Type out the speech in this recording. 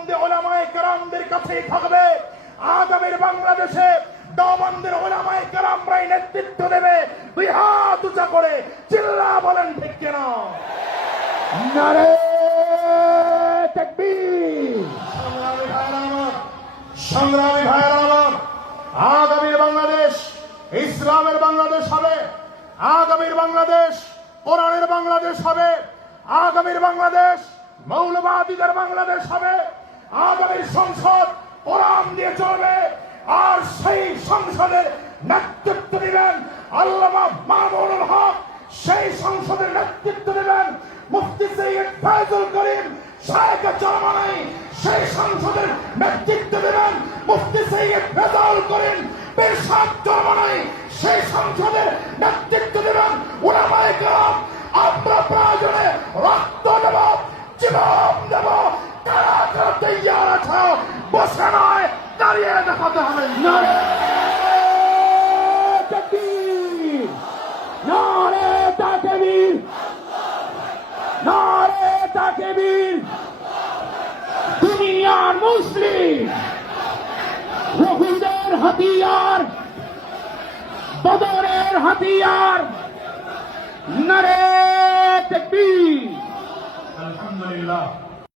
দেওবন্দে ওলামায়ে কেরামদের কাছেই থাকবে। আগামীর বাংলাদেশে দেওবন্দের ওলামায়ে কেরামরাই নেতৃত্ব দেবে। দুই হাত উঁচা করে চিল্লা বলেন ঠিক কিনা? নারে তাকবীর। সংগ্রামী ভাইয়েরা আমার, আগামীর বাংলাদেশ ইসলামের বাংলাদেশ হবে। আগামীর বাংলাদেশ কোরআনের বাংলাদেশ হবে। আগামীর বাংলাদেশ মৌলবাদীদের বাংলাদেশ হবে। আগামীর সংসদ কোরআন দিয়ে চলবে। আর সেই সংসদের নেতৃত্ব দিবেন আল্লামা মামুনুল হক। সেই সংসদের নেতৃত্ব দেবেন মুফতি সৈয়দ ফয়জুল করিম শায়েখ জামানাই। সেই সংসদের নেতৃত্ব দেবেন মুফতি সৈয়দ ফয়জুল করিম পীর সাহেব জামানাই। সেই সংসদের নেতৃত্ব দেবেন উলামায়ে কেরাম। আমরা প্রয়োজনে রক্ত দেব, জীবন দেব। কারা কারা তৈয়ার আছে? বসে নয়, দাঁড়িয়ে দেখাতে হবে। নারে তাকবীর। নারে তাকবীর। নারে তাকবীর। দুনিয়ার মুসলিম ওহুদের হাতিয়ার, বদরের হাতিয়ার। নারে তাকবীর। আলহামদুলিল্লাহ।